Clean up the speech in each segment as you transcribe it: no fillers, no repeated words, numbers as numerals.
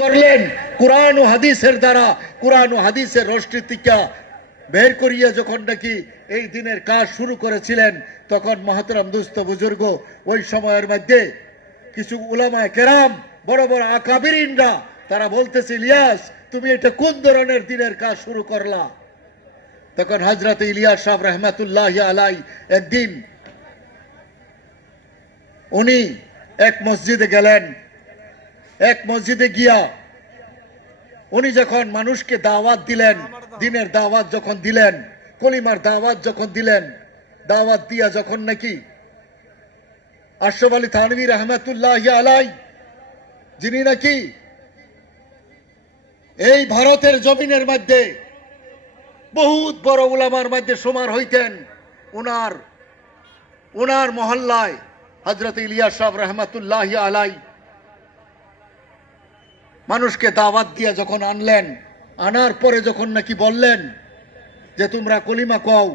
করলেন কুরআন ও হাদিসের দ্বারা, কুরআন ও হাদিসের রশ্মি থেকে বের করিয়া যখন নাকি এই দিনের কাজ শুরু করেছিলেন, তখন মহতরম দুস্থ বুজুর্গ ওই সময়ের মধ্যে কিছু উলামায়ে কেরাম, বড় বড় আকাবিরিনরা তারা বলতেছে, ইলিয়াস তুমি এটা কোন ধরনের দিনের কাজ শুরু করলা? তখন হযরত ইলিয়াস সাহেব রহমাতুল্লাহি আলাইহি একদিন উনি এক মসজিদে গেলেন। এক মসজিদে গিয়া উনি যখন মানুষকে দাওয়াত দিলেন, দিনের দাওয়াত যখন দিলেন, কলিমার দাওয়াত যখন দিলেন, দাওয়াত দিয়া যখন নাকি আশরাফ আলী থানভী রহমাতুল্লাহি আলাইহি, যিনি নাকি এই ভারতের জমিনের মধ্যে বহুত বড় উলামার মধ্যে সমার হইতেন, উনার মহল্লায় হযরত ইলিয়াস সাহেব রহমাতুল্লাহি আলাইহি মানুষকে দাওয়াত দিয়ে যখন আনলেন, আনার পরে যখন নাকি বললেন যে তোমরা কলিমা কও,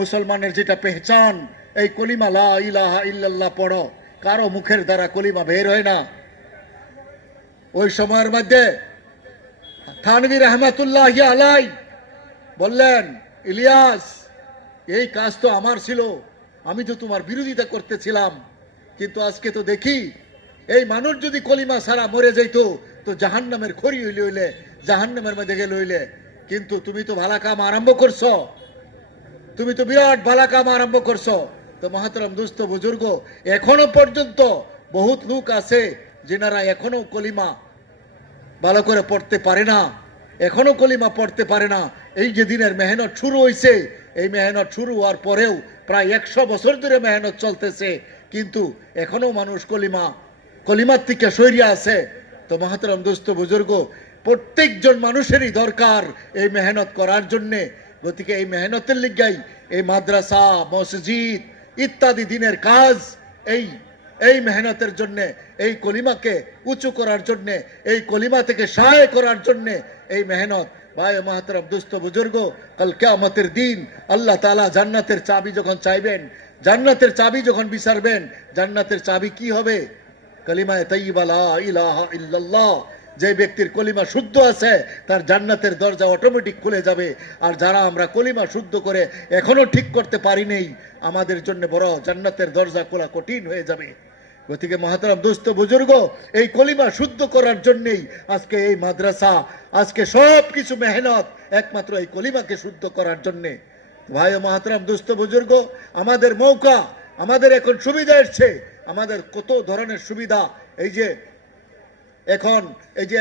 মুসলমানের যেটা পেহচান, এই কলিমা লা ইলাহা ইল্লাল্লাহ পড়ো, কারো মুখের দ্বারা কলিমা বের হয় না। ওই সময়ের মধ্যে থানভী রহমাতুল্লাহি আলাইহি বললেন, ইলিয়াস এই কাজ তো আমার ছিল, আমি তো তোমার বিরোধিতা করতেছিলাম, কিন্তু আজকে তো দেখি এই মানুষ যদি কলিমা ছাড়া মরে যাইতো তো জাহান্নামের খড়ি হইলে জাহান্নামের মধ্যে গেলে হইলে, কিন্তু তুমি তো ভালা কাম আরম্ভ করছো, তুমি তো বিরাট ভালা কাম আরম্ভ করছো। তো মহতরম দুস্থ বুজুর্গ, এখনো পর্যন্ত বহুত লোক আছে যেনারা এখনো কলিমা ভালো করে পড়তে পারে না, এখনো কলিমা পড়তে পারে না। এই যে দিনের মেহনত শুরু হয়েছে, এই মেহনত শুরু হওয়ার পরেও প্রায় 100 বছর ধরে মেহনত চলতেছে, কিন্তু এখনো মানুষ কলিমার থেকে সরিয়ে আছে। তো মহতরম দোস্ত বুজুর্গ, প্রত্যেকজন মানুষেরই দরকার এই মেহনত করার জন্যে। গতিকে এই মেহনতের লিগাই এই মাদ্রাসা, মসজিদ ইত্যাদি দিনের কাজ, এই মেহনতের জন্যে, এই কলিমাকে উঁচু করার জন্যে, এই কলিমা থেকে সহায় করার জন্যে এই মেহনত। ভাই মহতরম দোস্ত বুজুর্গ, কাল কিয়ামতের দিন আল্লাহ তাআলা জান্নাতের চাবি যখন চাইবেন, জান্নাতের চাবি যখন বিচারবেন, জান্নাতের চাবি কি হবে? কলিমায়ে তাইয়্যিবা লা ইলাহা ইল্লাল্লাহ। যে ব্যক্তির কলিমা শুদ্ধ আছে তার জান্নাতের দরজা অটোমেটিক খুলে যাবে। আর যারা আমরা কলিমা শুদ্ধ করে এখনো ঠিক করতে পারি নেই, আমাদের জন্য বড় জান্নাতের দরজা খোলা কঠিন হয়ে যাবে। গতিকে মহতরম দোস্ত বুজুর্গ, এই কলিমা শুদ্ধ করার জন্যই আজকে এই মাদ্রাসা, আজকে সব কিছু মেহনত একমাত্র এই কলিমাকে শুদ্ধ করার জন্যে। ভাই মহতরম দোস্ত বুজুর্গ, আমাদের মৌকা, আমাদের এখন সুবিধা এসছে, আমাদের কত ধরনের সুবিধা। এই যে এখন এই যে